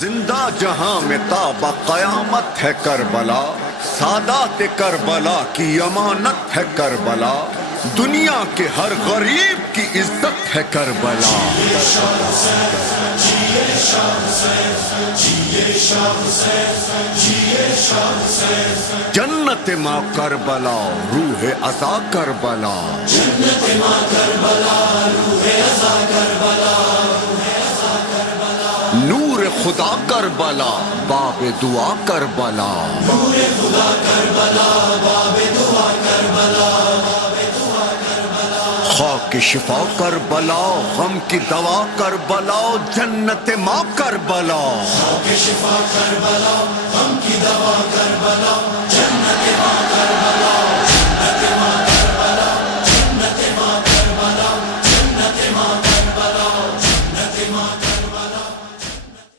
जिंदा जहां में ताबा कयामत है करबला, सादात करबला की अमानत है करबला, दुनिया के हर गरीब की इज्जत है करबला। जन्नत माँ करबला रूह अज़ा करबला, जन्नत माँ करबला रूह अज़ा करबला, नूर खुदा करबला बाबे दुआ करबला, नूर खुदा करबला बाबे दुआ करबला, खाक शिफा करबला गम की दवा करबला, जन्नत माँ करबला, खाक शिफा करबला गम की दवा करबला, जन्नत माँ करबला।